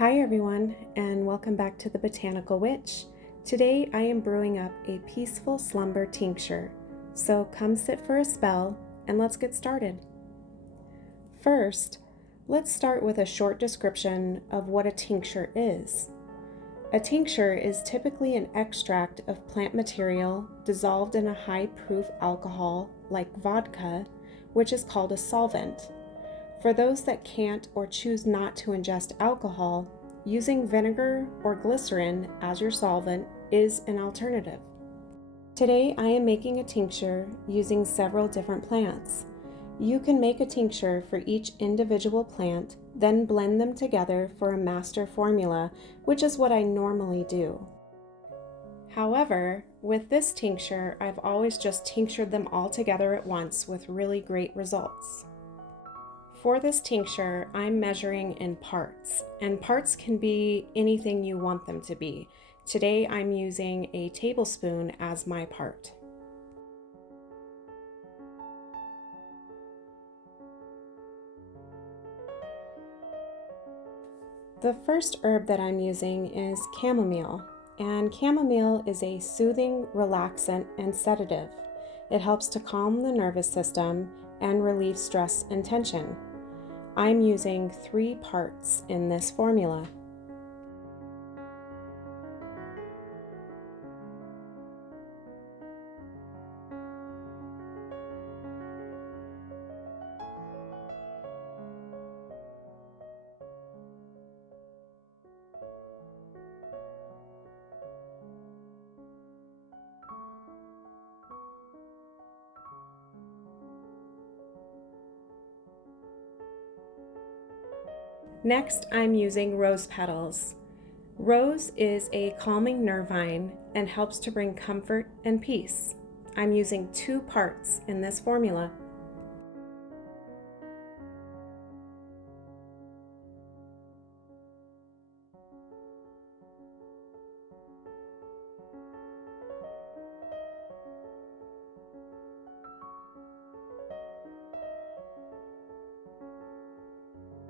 Hi everyone, and welcome back to the Botanical Witch. Today I am brewing up a Peaceful Slumber tincture, so come sit for a spell and let's get started. First, let's start with a short description of what a tincture is. A tincture is typically an extract of plant material dissolved in a high-proof alcohol like vodka, which is called a solvent. For those that can't or choose not to ingest alcohol, using vinegar or glycerin as your solvent is an alternative. Today I am making a tincture using several different plants. You can make a tincture for each individual plant, then blend them together for a master formula, which is what I normally do. However, with this tincture, I've always just tinctured them all together at once with really great results. For this tincture, I'm measuring in parts, and parts can be anything you want them to be. Today I'm using a tablespoon as my part. The first herb that I'm using is chamomile, and chamomile is a soothing, relaxant, and sedative. It helps to calm the nervous system and relieve stress and tension. I'm using 3 parts in this formula. Next, I'm using rose petals. Rose is a calming nervine and helps to bring comfort and peace. I'm using 2 parts in this formula.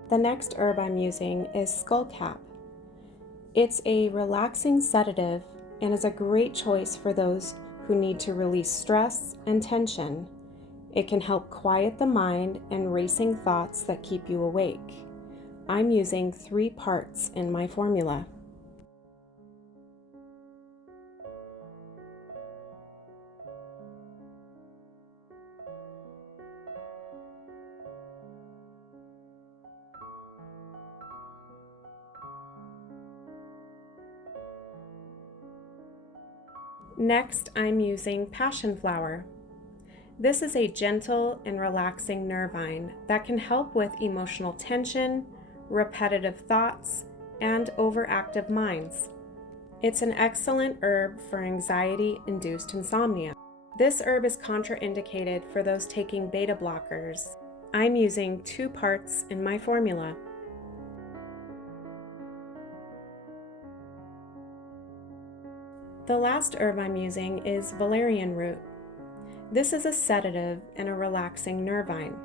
The next herb I'm using is skullcap. It's a relaxing sedative and is a great choice for those who need to release stress and tension. It can help quiet the mind and racing thoughts that keep you awake. I'm using 3 parts in my formula. Next, I'm using passion flower. This is a gentle and relaxing nervine that can help with emotional tension, repetitive thoughts, and overactive minds. It's an excellent herb for anxiety-induced insomnia. This herb is contraindicated for those taking beta blockers. I'm using 2 parts in my formula. The last herb I'm using is valerian root. This is a sedative and a relaxing nervine.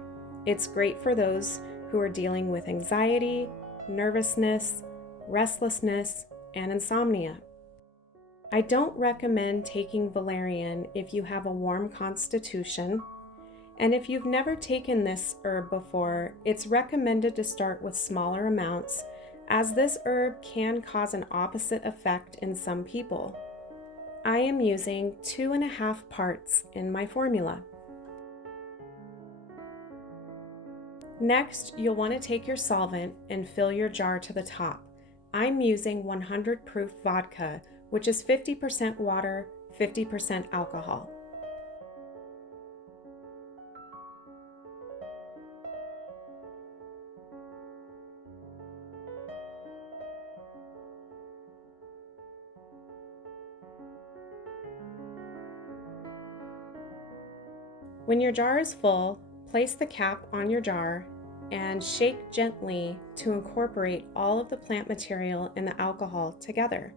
It's great for those who are dealing with anxiety, nervousness, restlessness, and insomnia. I don't recommend taking valerian if you have a warm constitution, and if you've never taken this herb before, it's recommended to start with smaller amounts, as this herb can cause an opposite effect in some people. I am using 2.5 parts in my formula. Next, you'll want to take your solvent and fill your jar to the top. I'm using 100 proof vodka, which is 50% water, 50% alcohol. When your jar is full, place the cap on your jar and shake gently to incorporate all of the plant material and the alcohol together.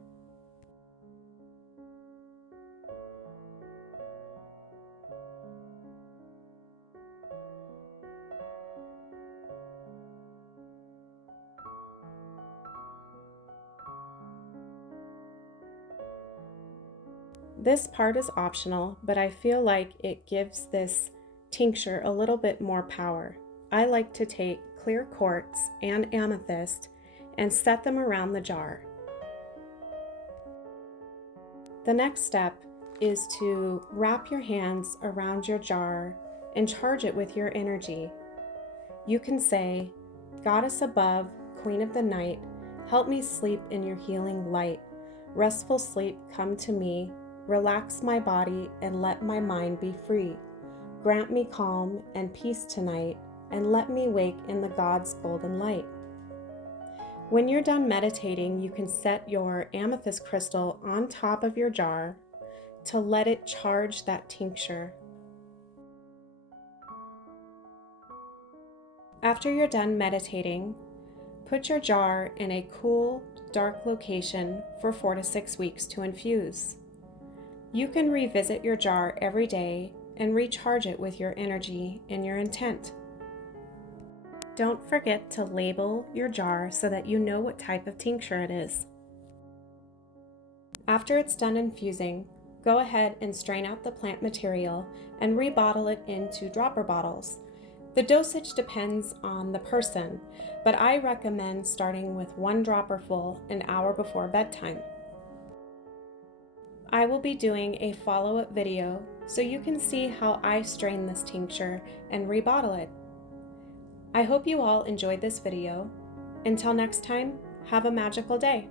This part is optional, but I feel like it gives this tincture a little bit more power. I like to take clear quartz and amethyst and set them around the jar. The next step is to wrap your hands around your jar and charge it with your energy. You can say, "Goddess above, Queen of the night, help me sleep in your healing light. Restful sleep come to me, relax my body and let my mind be free. Grant me calm and peace tonight, and let me wake in the God's golden light." When you're done meditating, you can set your amethyst crystal on top of your jar to let it charge that tincture. After you're done meditating, put your jar in a cool, dark location for 4 to 6 weeks to infuse. You can revisit your jar every day and recharge it with your energy and your intent. Don't forget to label your jar so that you know what type of tincture it is. After it's done infusing, go ahead and strain out the plant material and rebottle it into dropper bottles. The dosage depends on the person, but I recommend starting with 1 dropper full an hour before bedtime. I will be doing a follow-up video so you can see how I strain this tincture and rebottle it. I hope you all enjoyed this video. Until next time, have a magical day.